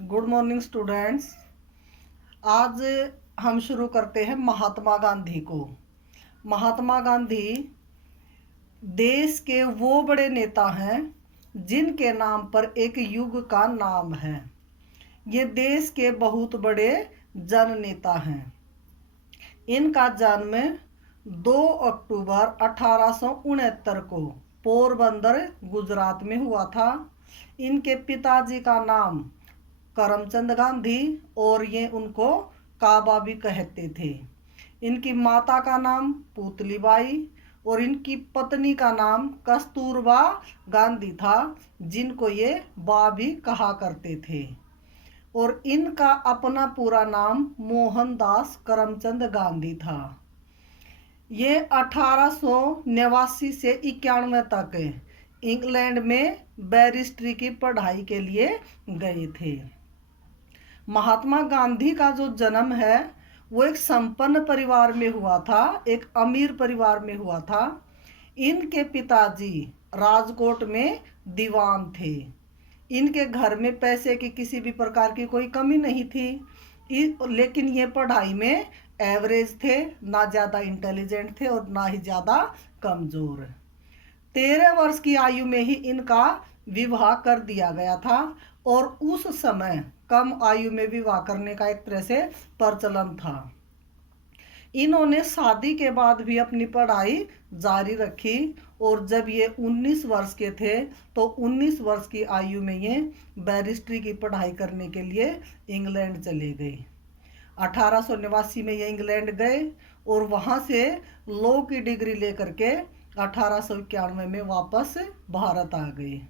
Good morning students. आज हम शुरू करते हैं महात्मा गांधी को। महात्मा गांधी देश के वो बड़े नेता हैं जिनके नाम पर एक युग का नाम है। ये देश के बहुत बड़े जन नेता हैं। इनका जन्म 2 अक्टूबर 1869 को पोरबंदर गुजरात में हुआ था। इनके पिताजी का नाम करमचंद गांधी और ये उनको काबा भी कहते थे। इनकी माता का नाम पुतलीबाई और इनकी पत्नी का नाम कस्तूरबा गांधी था, जिनको ये बा भी कहा करते थे। और इनका अपना पूरा नाम मोहनदास करमचंद गांधी था। ये 1889 से 91 तक इंग्लैंड में बैरिस्ट्री की पढ़ाई के लिए गए थे। महात्मा गांधी का जो जन्म है वो एक संपन्न परिवार में हुआ था, एक अमीर परिवार में हुआ था। इनके पिताजी राजकोट में दीवान थे। इनके घर में पैसे की किसी भी प्रकार की कोई कमी नहीं थी, लेकिन ये पढ़ाई में एवरेज थे, ना ज़्यादा इंटेलिजेंट थे और ना ही ज़्यादा कमज़ोर। 13 वर्ष की आयु में ही इनका विवाह कर दिया गया था और उस समय कम आयु में विवाह करने का एक तरह से प्रचलन था। इन्होंने शादी के बाद भी अपनी पढ़ाई जारी रखी और जब ये 19 वर्ष के थे तो 19 वर्ष की आयु में ये बैरिस्ट्री की पढ़ाई करने के लिए इंग्लैंड चले गए। 1889 में ये इंग्लैंड गए और वहाँ से लॉ की डिग्री लेकर के 1891 में वापस भारत आ गए।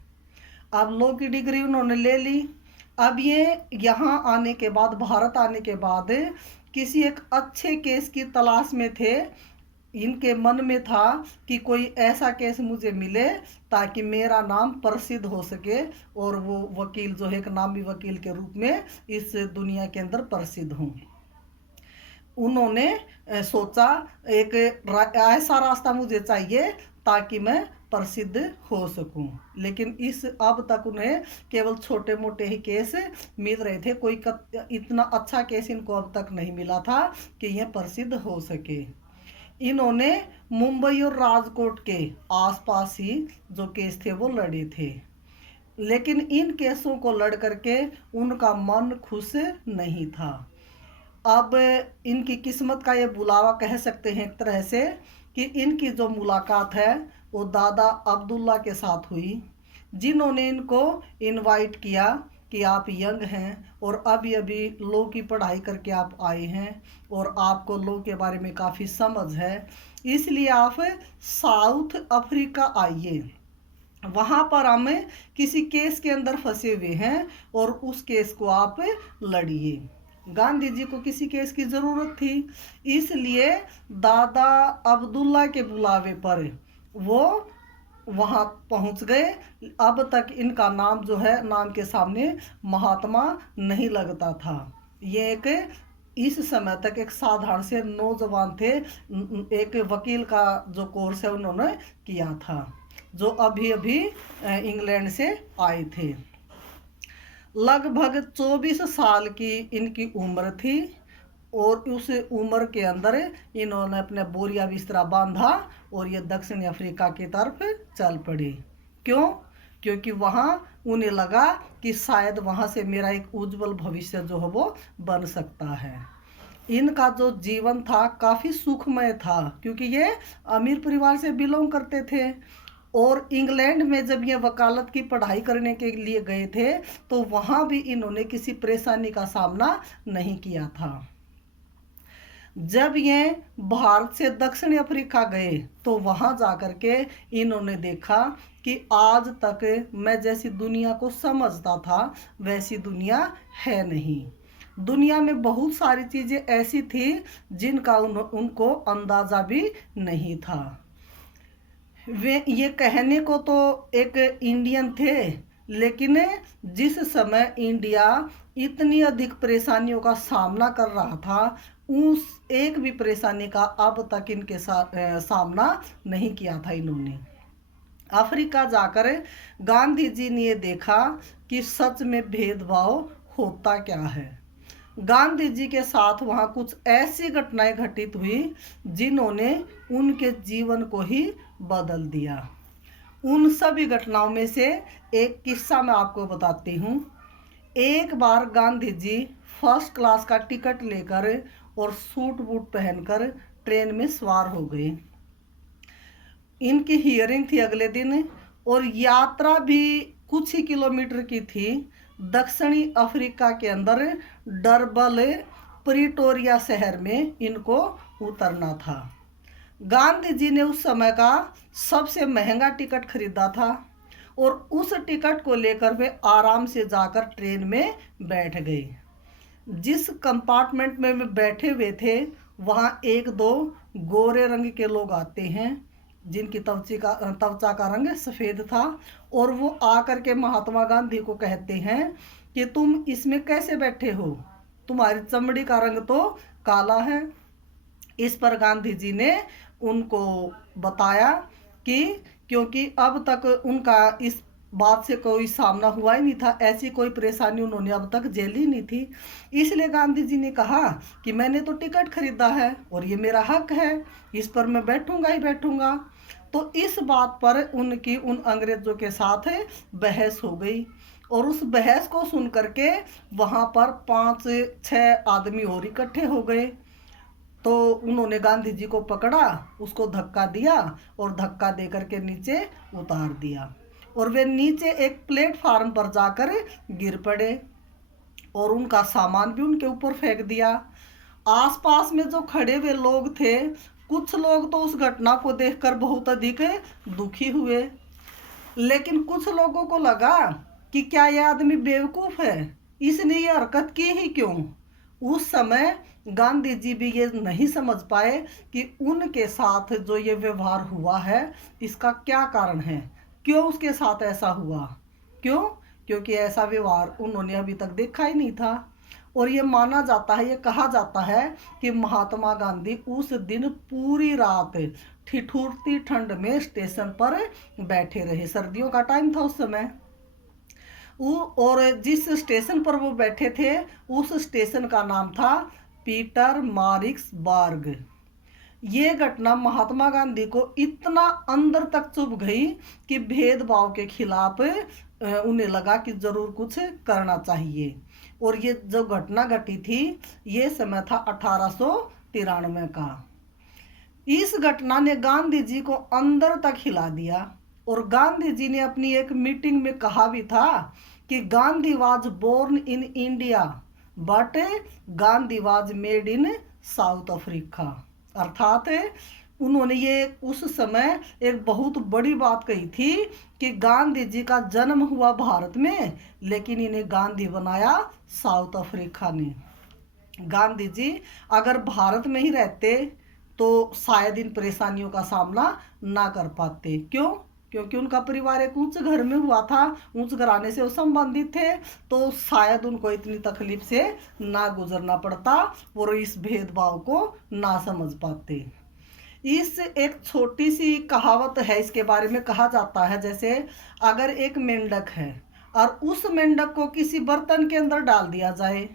अब लॉ की डिग्री उन्होंने ले ली। अब ये यहाँ आने के बाद, भारत आने के बाद किसी एक अच्छे केस की तलाश में थे। इनके मन में था कि कोई ऐसा केस मुझे मिले ताकि मेरा नाम प्रसिद्ध हो सके और वो वकील जो है एक नामी वकील के रूप में इस दुनिया के अंदर प्रसिद्ध हों। उन्होंने सोचा एक ऐसा रास्ता मुझे चाहिए ताकि मैं प्रसिद्ध हो सकूं। लेकिन अब तक उन्हें केवल छोटे मोटे ही केस मिल रहे थे, कोई इतना अच्छा केस इनको अब तक नहीं मिला था कि यह प्रसिद्ध हो सके। इन्होंने मुंबई और राजकोट के आसपास ही जो केस थे वो लड़े थे, लेकिन इन केसों को लड़ करके उनका मन खुश नहीं था। अब इनकी किस्मत का ये बुलावा कह सकते हैं एक तरह से कि इनकी जो मुलाकात है वो दादा अब्दुल्ला के साथ हुई, जिन्होंने इनको इनवाइट किया कि आप यंग हैं और अभी अभी लॉ की पढ़ाई करके आप आए हैं और आपको लॉ के बारे में काफ़ी समझ है, इसलिए आप साउथ अफ्रीका आइए। वहाँ पर हम किसी केस के अंदर फंसे हुए हैं और उस केस को आप लड़िए। गांधी जी को किसी केस की ज़रूरत थी, इसलिए दादा अब्दुल्ला के बुलावे पर वो वहाँ पहुँच गए। अब तक इनका नाम जो है, नाम के सामने महात्मा नहीं लगता था। ये एक इस समय तक एक साधारण से नौजवान थे। एक वकील का जो कोर्स है उन्होंने किया था, जो अभी अभी इंग्लैंड से आए थे। लगभग 24 साल की इनकी उम्र थी और उस उम्र के अंदर इन्होंने अपने बोरिया बिस्तरा बांधा और ये दक्षिण अफ्रीका की तरफ चल पड़ी। क्यों? क्योंकि वहाँ उन्हें लगा कि शायद वहाँ से मेरा एक उज्जवल भविष्य जो है वो बन सकता है। इनका जो जीवन था काफ़ी सुखमय था, क्योंकि ये अमीर परिवार से बिलोंग करते थे और इंग्लैंड में जब ये वकालत की पढ़ाई करने के लिए गए थे तो वहाँ भी इन्होंने किसी परेशानी का सामना नहीं किया था। जब ये भारत से दक्षिण अफ्रीका गए तो वहाँ जाकर के इन्होंने देखा कि आज तक मैं जैसी दुनिया को समझता था वैसी दुनिया है नहीं। दुनिया में बहुत सारी चीज़ें ऐसी थी जिनका उनको अंदाज़ा भी नहीं था। वे ये कहने को तो एक इंडियन थे, लेकिन जिस समय इंडिया इतनी अधिक परेशानियों का सामना कर रहा था, उस एक भी परेशानी का अब तक इनके सामना नहीं किया था इन्होंने। अफ्रीका जाकर गांधी जी ने ये देखा कि सच में भेदभाव होता क्या है। गांधी जी के साथ वहाँ कुछ ऐसी घटनाएं घटित हुई जिन्होंने उनके जीवन को ही बदल दिया। उन सभी घटनाओं में से एक किस्सा मैं आपको बताती हूँ। एक बार गांधी जी फर्स्ट क्लास का टिकट लेकर और सूट बूट पहनकर ट्रेन में सवार हो गए। इनकी हियरिंग थी अगले दिन और यात्रा भी कुछ ही किलोमीटर की थी। दक्षिणी अफ्रीका के अंदर डरबल प्रिटोरिया शहर में इनको उतरना था। गांधी जी ने उस समय का सबसे महंगा टिकट खरीदा था और उस टिकट को लेकर वे आराम से जाकर ट्रेन में बैठ गए। जिस कंपार्टमेंट में वे बैठे हुए थे वहाँ एक दो गोरे रंग के लोग आते हैं जिनकी त्वचा का रंग सफ़ेद था और वो आकर के महात्मा गांधी को कहते हैं कि तुम इसमें कैसे बैठे हो, तुम्हारी चमड़ी का रंग तो काला है। इस पर गांधी जी ने उनको बताया कि क्योंकि अब तक उनका इस बात से कोई सामना हुआ ही नहीं था, ऐसी कोई परेशानी उन्होंने अब तक झेली नहीं थी, इसलिए गांधी जी ने कहा कि मैंने तो टिकट खरीदा है और ये मेरा हक है, इस पर मैं बैठूंगा ही बैठूंगा। तो इस बात पर उनकी उन अंग्रेजों के साथ बहस हो गई और उस बहस को सुन करके वहाँ पर 5-6 आदमी और इकट्ठे हो गए। तो उन्होंने गांधी जी को पकड़ा, उसको धक्का दिया और धक्का दे करके नीचे उतार दिया और वे नीचे एक प्लेटफार्म पर जाकर गिर पड़े और उनका सामान भी उनके ऊपर फेंक दिया। आसपास में जो खड़े हुए लोग थे, कुछ लोग तो उस घटना को देखकर बहुत अधिक दुखी हुए, लेकिन कुछ लोगों को लगा कि क्या यह आदमी बेवकूफ़ है, इसने ये हरकत की ही क्यों। उस समय गांधी जी भी ये नहीं समझ पाए कि उनके साथ जो ये व्यवहार हुआ है इसका क्या कारण है, क्यों उसके साथ ऐसा हुआ, क्यों, क्योंकि ऐसा व्यवहार उन्होंने अभी तक देखा ही नहीं था। और ये माना जाता है, ये कहा जाता है कि महात्मा गांधी उस दिन पूरी रात ठिठुरती ठंड में स्टेशन पर बैठे रहे। सर्दियों का टाइम था उस समय। और जिस स्टेशन पर वो बैठे थे उस स्टेशन का नाम था पीटर मारिट्सबर्ग। ये घटना महात्मा गांधी को इतना अंदर तक चुभ गई कि भेदभाव के खिलाफ उन्हें लगा कि जरूर कुछ करना चाहिए। और ये जो घटना घटी थी ये समय था 1893 का। इस घटना ने गांधी जी को अंदर तक हिला दिया और गांधी जी ने अपनी एक मीटिंग में कहा भी था कि Gandhi was born in India but Gandhi was made in South Africa. अर्थात उन्होंने ये उस समय एक बहुत बड़ी बात कही थी कि गांधी जी का जन्म हुआ भारत में लेकिन इन्हें गांधी बनाया साउथ अफ्रीका ने। गांधी जी अगर भारत में ही रहते तो शायद इन परेशानियों का सामना ना कर पाते। क्यों? क्योंकि उनका परिवार एक उच्च घर में हुआ था, उच्च घराने से वो संबंधित थे, तो शायद उनको इतनी तकलीफ से ना गुजरना पड़ता और इस भेदभाव को ना समझ पाते। इस एक छोटी सी कहावत है, इसके बारे में कहा जाता है जैसे अगर एक मेंढक है और उस मेंढक को किसी बर्तन के अंदर डाल दिया जाए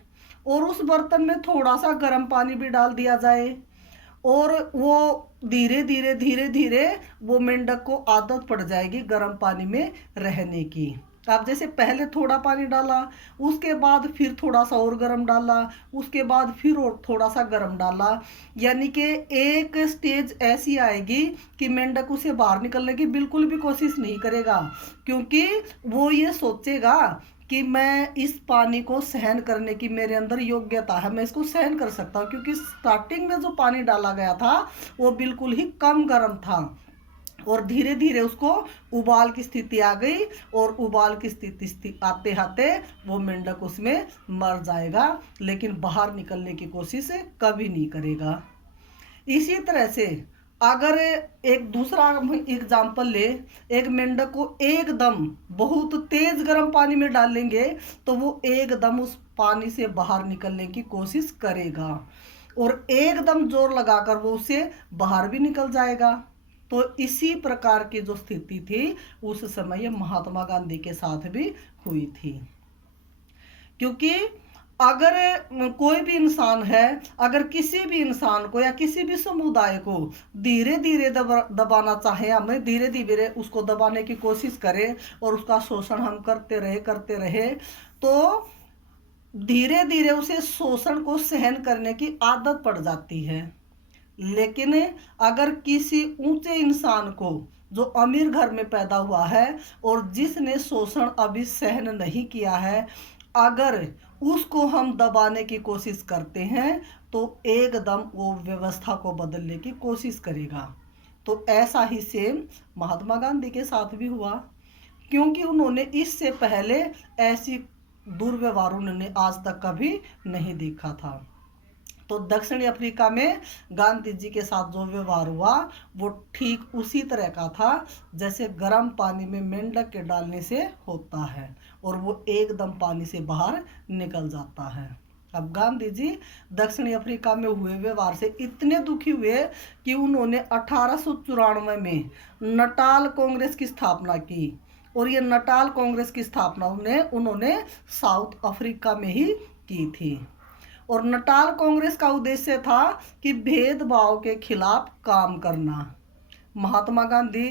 और उस बर्तन में थोड़ा सा गर्म पानी भी डाल दिया जाए और वो धीरे धीरे वो मेंढक को आदत पड़ जाएगी गर्म पानी में रहने की। आप जैसे पहले थोड़ा पानी डाला, उसके बाद फिर थोड़ा सा और गर्म डाला, उसके बाद फिर और थोड़ा सा गर्म डाला, यानी कि एक स्टेज ऐसी आएगी कि मेंढक उसे बाहर निकलने की बिल्कुल भी कोशिश नहीं करेगा, क्योंकि वो ये सोचेगा कि मैं इस पानी को सहन करने की मेरे अंदर योग्यता है, मैं इसको सहन कर सकता हूँ। क्योंकि स्टार्टिंग में जो पानी डाला गया था वो बिल्कुल ही कम गर्म था और धीरे धीरे उसको उबाल की स्थिति आ गई और उबाल की स्थिति आते आते वो मेंढक उसमें मर जाएगा, लेकिन बाहर निकलने की कोशिश कभी नहीं करेगा। इसी तरह से अगर एक दूसरा एग्जाम्पल ले, एक मेंढक को एकदम बहुत तेज गर्म पानी में डालेंगे तो वो एकदम उस पानी से बाहर निकलने की कोशिश करेगा और एकदम जोर लगाकर वो उससे बाहर भी निकल जाएगा। तो इसी प्रकार की जो स्थिति थी उस समय महात्मा गांधी के साथ भी हुई थी। क्योंकि अगर कोई भी इंसान है, अगर किसी भी इंसान को या किसी भी समुदाय को धीरे धीरे दबाना चाहे, हमें धीरे धीरे उसको दबाने की कोशिश करें और उसका शोषण हम करते रहे तो धीरे धीरे उसे शोषण को सहन करने की आदत पड़ जाती है। लेकिन अगर किसी ऊंचे इंसान को, जो अमीर घर में पैदा हुआ है और जिसने शोषण अभी सहन नहीं किया है, अगर उसको हम दबाने की कोशिश करते हैं तो एकदम वो व्यवस्था को बदलने की कोशिश करेगा। तो ऐसा ही सेम महात्मा गांधी के साथ भी हुआ, क्योंकि उन्होंने इससे पहले ऐसी दुर्व्यवहार उन्होंने आज तक कभी नहीं देखा था। तो दक्षिणी अफ्रीका में गांधी जी के साथ जो व्यवहार हुआ वो ठीक उसी तरह का था जैसे गर्म पानी में मेंढक के डालने से होता है और वो एकदम पानी से बाहर निकल जाता है। अब गांधी जी दक्षिणी अफ्रीका में हुए व्यवहार से इतने दुखी हुए कि उन्होंने 1894 में नटाल कांग्रेस की स्थापना की और ये नटाल कांग्रेस की स्थापना उन्होंने साउथ अफ्रीका में ही की थी। और नटाल कांग्रेस का उद्देश्य था कि भेदभाव के खिलाफ काम करना। महात्मा गांधी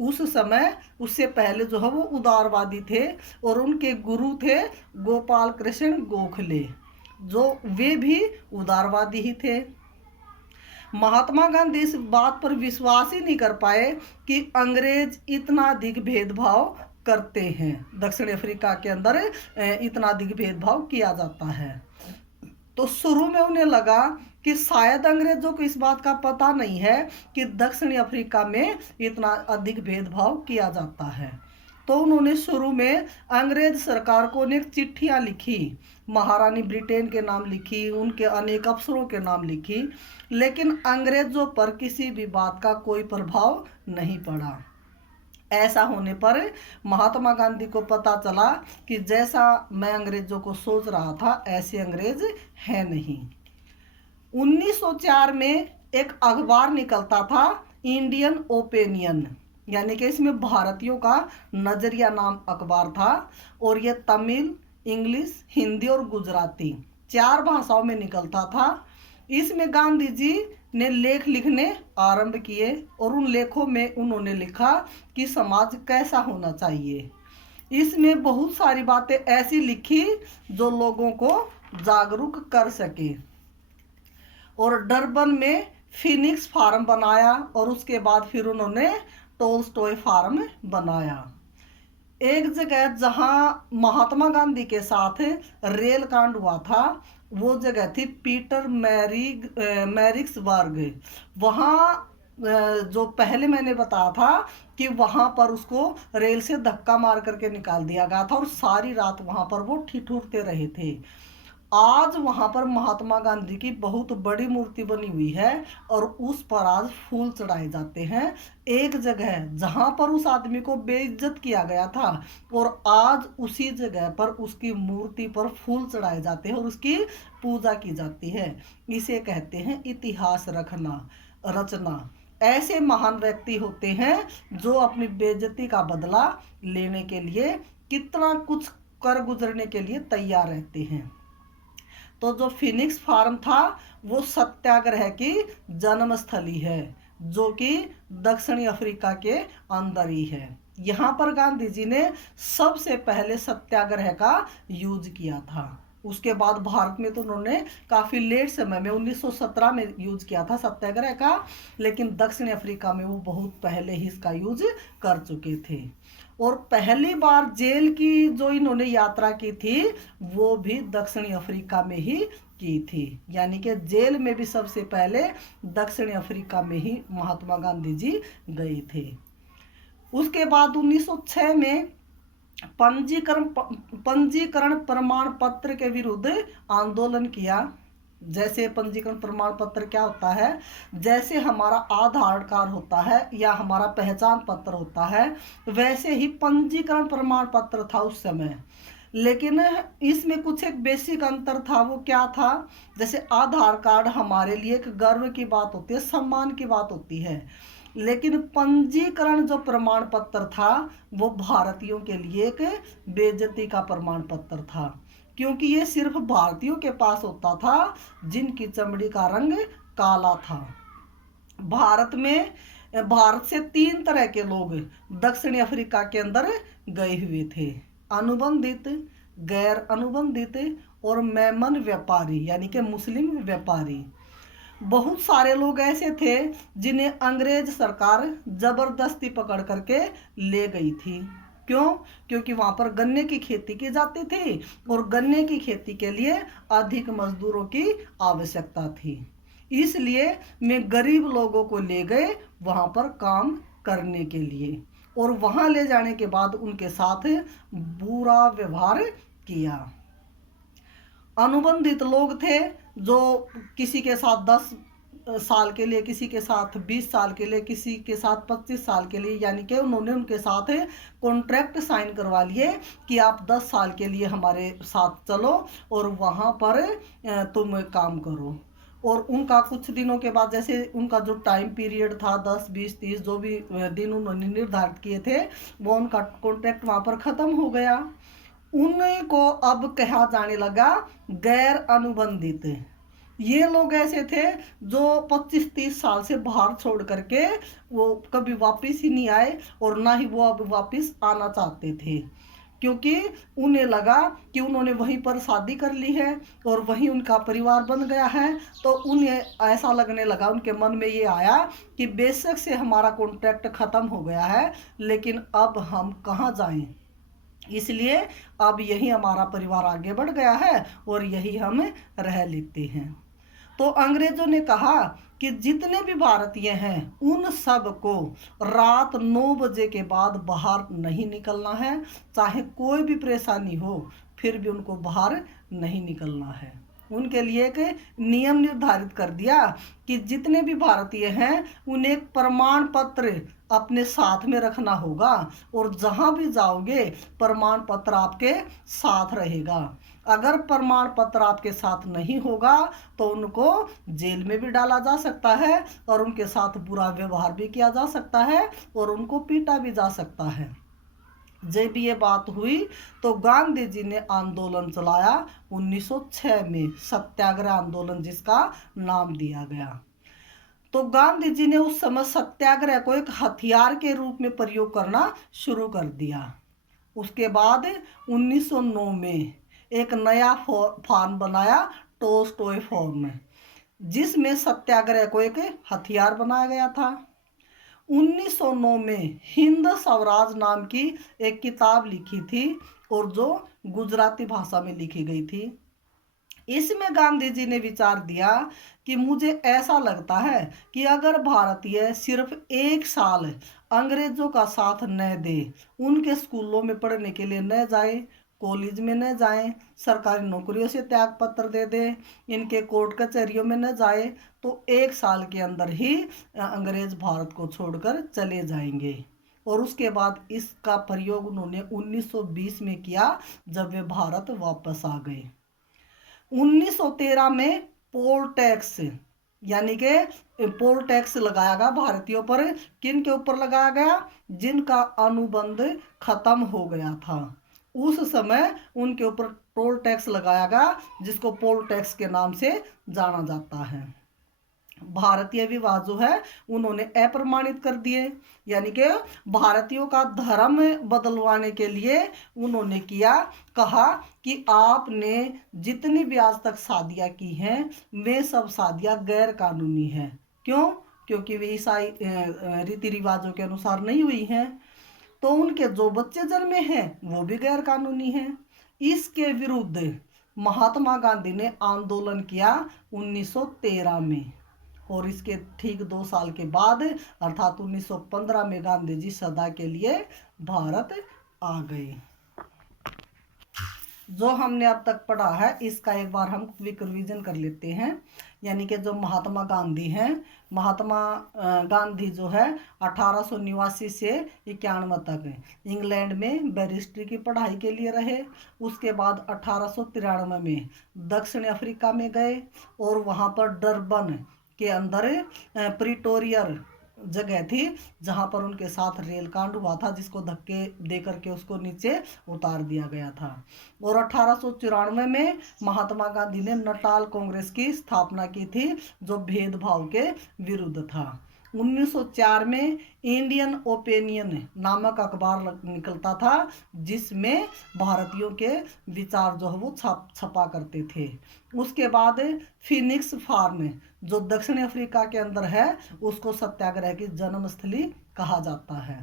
उस समय, उससे पहले जो है वो उदारवादी थे और उनके गुरु थे गोपाल कृष्ण गोखले, जो वे भी उदारवादी ही थे। महात्मा गांधी इस बात पर विश्वास ही नहीं कर पाए कि अंग्रेज इतना अधिक भेदभाव करते हैं, दक्षिण अफ्रीका के अंदर इतना अधिक भेदभाव किया जाता है। तो शुरू में उन्हें लगा कि शायद अंग्रेजों को इस बात का पता नहीं है कि दक्षिणी अफ्रीका में इतना अधिक भेदभाव किया जाता है। तो उन्होंने शुरू में अंग्रेज सरकार को अनेक चिट्ठियां लिखी, महारानी ब्रिटेन के नाम लिखी, उनके अनेक अफसरों के नाम लिखी, लेकिन अंग्रेजों पर किसी भी बात का कोई प्रभाव नहीं पड़ा। ऐसा होने पर महात्मा गांधी को पता चला कि जैसा मैं अंग्रेजों को सोच रहा था ऐसे अंग्रेज है नहीं। 1904 में एक अखबार निकलता था इंडियन ओपिनियन, यानी कि इसमें भारतीयों का नजरिया नाम अखबार था और यह तमिल, इंग्लिश, हिंदी और गुजराती 4 भाषाओं में निकलता था। इसमें गांधी जी ने लेख लिखने आरंभ किए और उन लेखों में उन्होंने लिखा कि समाज कैसा होना चाहिए। इसमें बहुत सारी बातें ऐसी लिखी जो लोगों को जागरूक कर सके। और डरबन में फिनिक्स फार्म बनाया और उसके बाद फिर उन्होंने टोल्स्टॉय फार्म बनाया। एक जगह जहां महात्मा गांधी के साथ रेल कांड हुआ था वो जगह थी पीटर मैरिक्सबर्ग। वहाँ जो पहले मैंने बताया था कि वहाँ पर उसको रेल से धक्का मार करके निकाल दिया गया था और सारी रात वहाँ पर वो ठिठुरते रहे थे। आज वहाँ पर महात्मा गांधी की बहुत बड़ी मूर्ति बनी हुई है और उस पर आज फूल चढ़ाए जाते हैं। एक जगह जहाँ पर उस आदमी को बेइज्जत किया गया था और आज उसी जगह पर उसकी मूर्ति पर फूल चढ़ाए जाते हैं और उसकी पूजा की जाती है। इसे कहते हैं इतिहास रचना। ऐसे महान व्यक्ति होते हैं जो अपनी बेइज्जती का बदला लेने के लिए कितना कुछ कर गुजरने के लिए तैयार रहते हैं। तो जो फिनिक्स फार्म था वो सत्याग्रह की जन्मस्थली है जो कि दक्षिणी अफ्रीका के अंदर ही है। यहाँ पर गांधी जी ने सबसे पहले सत्याग्रह का यूज किया था। उसके बाद भारत में तो उन्होंने काफ़ी लेट समय में 1917 में यूज किया था सत्याग्रह का, लेकिन दक्षिण अफ्रीका में वो बहुत पहले ही इसका यूज कर चुके थे। और पहली बार जेल की जो इन्होंने यात्रा की थी वो भी दक्षिणी अफ्रीका में ही की थी, यानी कि जेल में भी सबसे पहले दक्षिणी अफ्रीका में ही महात्मा गांधी जी गए थे। उसके बाद 1906 में पंजीकरण प्रमाण पत्र के विरुद्ध आंदोलन किया। जैसे पंजीकरण प्रमाण पत्र क्या होता है, जैसे हमारा आधार कार्ड होता है या हमारा पहचान पत्र होता है, वैसे ही पंजीकरण प्रमाण पत्र था उस समय। लेकिन इसमें कुछ एक बेसिक अंतर था। वो क्या था, जैसे आधार कार्ड हमारे लिए एक गर्व की बात होती है, सम्मान की बात होती है, लेकिन पंजीकरण जो प्रमाण पत्र था वो भारतीयों के लिए एक बेइज्जती का प्रमाण पत्र था, क्योंकि ये सिर्फ भारतीयों के पास होता था जिनकी चमड़ी का रंग काला था। भारत से 3 तरह के लोग दक्षिणी अफ्रीका के अंदर गए हुए थे: अनुबंधित, गैर अनुबंधित और मेमन व्यापारी, यानी कि मुस्लिम व्यापारी। बहुत सारे लोग ऐसे थे जिन्हें अंग्रेज सरकार जबरदस्ती पकड़ करके ले गई थी। क्यों? क्योंकि वहां पर गन्ने की खेती की जाती थी और गन्ने की खेती के लिए अधिक मजदूरों की आवश्यकता थी। इसलिए वे गरीब लोगों को ले गए वहां पर काम करने के लिए, और वहां ले जाने के बाद उनके साथ बुरा व्यवहार किया। अनुबंधित लोग थे जो किसी के साथ 10 साल के लिए, किसी के साथ 20 साल के लिए, किसी के साथ 25 साल के लिए, यानी कि उन्होंने उनके साथ कॉन्ट्रैक्ट साइन करवा लिए कि आप 10 साल के लिए हमारे साथ चलो और वहाँ पर तुम काम करो। और उनका कुछ दिनों के बाद, जैसे उनका जो टाइम पीरियड था 10, 20, 30 जो भी दिन उन्होंने निर्धारित किए थे, वो उनका कॉन्ट्रैक्ट वहाँ पर ख़त्म हो गया। उनको अब कहा जाने लगा गैर अनुबंधित। ये लोग ऐसे थे जो 25-30 साल से बाहर छोड़ करके वो कभी वापस ही नहीं आए, और ना ही वो अब वापस आना चाहते थे, क्योंकि उन्हें लगा कि उन्होंने वहीं पर शादी कर ली है और वहीं उनका परिवार बन गया है। तो उन्हें ऐसा लगने लगा, उनके मन में ये आया कि बेशक से हमारा कॉन्ट्रैक्ट ख़त्म हो गया है, लेकिन अब हम कहाँ जाएं, इसलिए अब यही हमारा परिवार आगे बढ़ गया है और यही हम रह लेते हैं। तो अंग्रेजों ने कहा कि जितने भी भारतीय हैं उन सब को रात 9 बजे के बाद बाहर नहीं निकलना है, चाहे कोई भी परेशानी हो फिर भी उनको बाहर नहीं निकलना है। उनके लिए एक नियम निर्धारित कर दिया कि जितने भी भारतीय हैं उन्हें एक प्रमाण पत्र अपने साथ में रखना होगा, और जहां भी जाओगे प्रमाण पत्र आपके साथ रहेगा। अगर प्रमाण पत्र आपके साथ नहीं होगा तो उनको जेल में भी डाला जा सकता है और उनके साथ बुरा व्यवहार भी किया जा सकता है और उनको पीटा भी जा सकता है। जब ये बात हुई तो गांधी जी ने आंदोलन चलाया 1906 में, सत्याग्रह आंदोलन जिसका नाम दिया गया। तो गांधी जी ने उस समय सत्याग्रह को एक हथियार के रूप में प्रयोग करना शुरू कर दिया। उसके बाद 1909 में एक नया फॉर्म बनाया, टॉलस्टॉय फॉर्म, जिसमें सत्याग्रह को एक हथियार बनाया गया था। 1909 में हिंद स्वराज नाम की एक किताब लिखी थी और जो गुजराती भाषा में लिखी गई थी। इसमें गांधी जी ने विचार दिया कि मुझे ऐसा लगता है कि अगर भारतीय सिर्फ 1 साल अंग्रेजों का साथ न दे, उनके स्कूलों में पढ़ने के लिए न जाए, कॉलेज में न जाए, सरकारी नौकरियों से त्याग पत्र दे दे, इनके कोर्ट कचहरियों में न जाए, तो 1 साल के अंदर ही अंग्रेज भारत को छोड़कर चले जाएंगे। और उसके बाद इसका प्रयोग उन्होंने 1920 में किया जब वे भारत वापस आ गए। 1913 में पोल टैक्स, यानी कि पोल टैक्स लगाया गया भारतीयों पर। किन के ऊपर लगाया गया? जिनका अनुबंध खत्म हो गया था, उस समय उनके ऊपर पोल टैक्स लगाया गया, जिसको पोल टैक्स के नाम से जाना जाता है। भारतीय विवाह जो है उन्होंने अप्रमाणित कर दिए, यानी कि भारतीयों का धर्म बदलवाने के लिए उन्होंने कहा कि आपने जितनी भी आज तक शादियां की हैं वे सब शादियां गैर कानूनी हैं। क्यों? क्योंकि वे ईसाई रीति रिवाजों के अनुसार नहीं हुई हैं। तो उनके जो बच्चे जन्मे हैं वो भी गैर कानूनी हैं। इसके विरुद्ध महात्मा गांधी ने आंदोलन किया 1913 में, और इसके ठीक 2 साल के बाद अर्थात 1915 में गांधी जी सदा के लिए भारत आ गए। जो हमने अब तक पढ़ा है इसका एक बार हम क्विक रिवीजन कर लेते हैं। यानी कि जो महात्मा गांधी हैं, महात्मा गांधी जो है 1889 से 91 तक इंग्लैंड में बैरिस्ट्री की पढ़ाई के लिए रहे। उसके बाद 1893 में दक्षिण अफ्रीका में गए और वहाँ पर डरबन के अंदर प्रिटोरियर जगह थी जहां पर उनके साथ रेल कांड हुआ था, जिसको धक्के दे करके उसको नीचे उतार दिया गया था। और 1894 में महात्मा गांधी ने नटाल कांग्रेस की स्थापना की थी, जो भेदभाव के विरुद्ध था। 1904 में इंडियन ओपिनियन नामक अखबार निकलता था, जिसमें भारतीयों के विचार जो है वो छपा करते थे। उसके बाद फिनिक्स फार्म, जो दक्षिण अफ्रीका के अंदर है, उसको सत्याग्रह की जन्मस्थली कहा जाता है।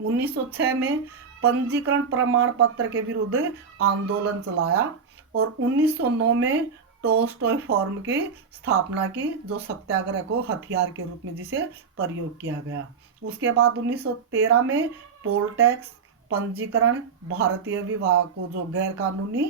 1906 में पंजीकरण प्रमाण पत्र के विरुद्ध आंदोलन चलाया और 1909 में टोल्स्टॉय फॉर्म की स्थापना की, जो सत्याग्रह को हथियार के रूप में जिसे प्रयोग किया गया। उसके बाद 1913 में पोल टैक्स, पंजीकरण, भारतीय विवाह को जो गैर कानूनी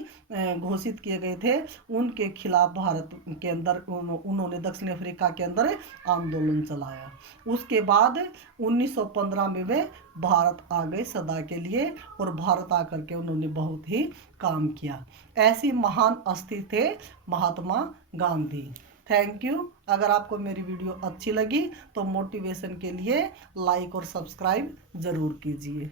घोषित किए गए थे, उनके खिलाफ भारत के अंदर उन्होंने दक्षिण अफ्रीका के अंदर आंदोलन चलाया। उसके बाद 1915 में वे भारत आ गए सदा के लिए, और भारत आकर के उन्होंने बहुत ही काम किया। ऐसी महान हस्ती थे महात्मा गांधी। Thank you. अगर आपको मेरी वीडियो अच्छी लगी तो मोटिवेशन के लिए लाइक और सब्सक्राइब ज़रूर कीजिए।